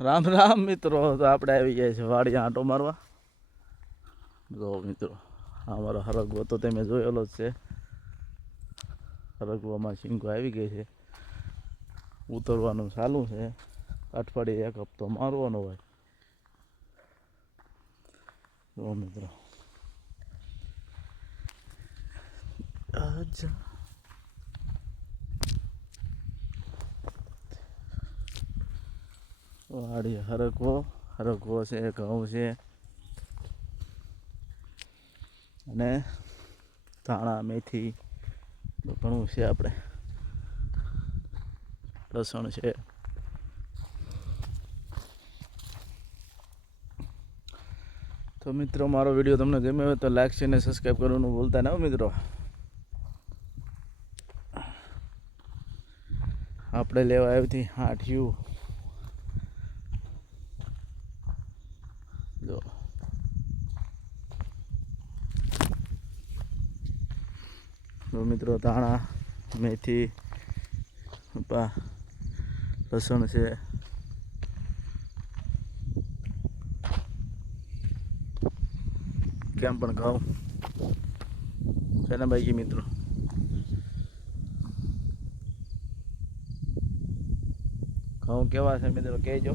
રામ રામ મિત્રો, તો આપણે આવી ગયા છે વાડી આંટો મારવા. જો મિત્રો, અમારો હરગવો તો તમે જોયેલો જ છે. હરગવામાં શીંગો આવી ગઈ છે, ઉતરવાનું ચાલુ છે. અઠવાડિયે એક હપ્તો મારવાનો હોય. જો મિત્રો, વાડી હરગવો છે, ઘઉં છે અને ધાણા મેથી ઘણું છે. આપણે લસણ છે. તો મિત્રો, મારો વિડીયો તમને ગમ્યો હોય તો લાઈક છે અને સબસ્ક્રાઈબ કરવાનું ભૂલતા ના મિત્રો. આપણે લેવા આવી હતી હાઠિયું. જો મિત્રો, ધાણા મેથી લસણ છે. કેમ પણ ઘઉં છે ને બાકી મિત્રો. ઘઉં કેવા છે મિત્રો કહેજો.